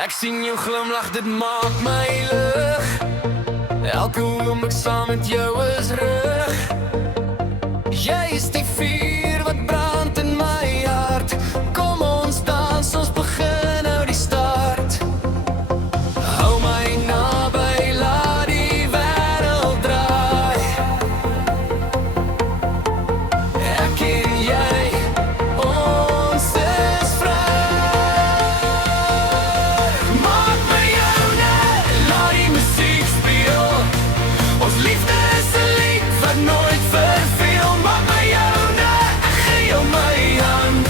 Ek sien jou glimlach, dit maak my lig. Elke oomblik saam met jou is rug. Jy is die vuur wat brand in my hart. Kom ons dans, ons begin nou die start. Hou my naby, laat die wêreld draai. Ek en jy, ons is vry. Maak my joune, laat die musiek speel. Ons liefde is 'n lied wat nooit verveel. Maak my joune, ek gee jou my hand.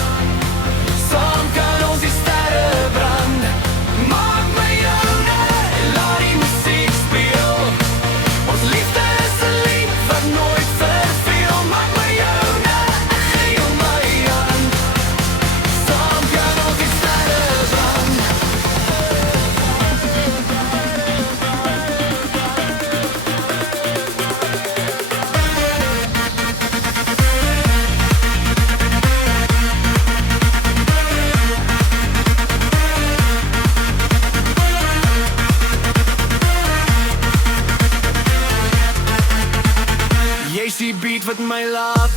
Saam kan ons die sterre brand. Maak my joune, laat die musiek speel. Ons liefde is 'n lied wat nooit verveel. Maak my joune, ek gee jou my hand. Saam kan ons die sterre brand. Jy's die beat wat my laat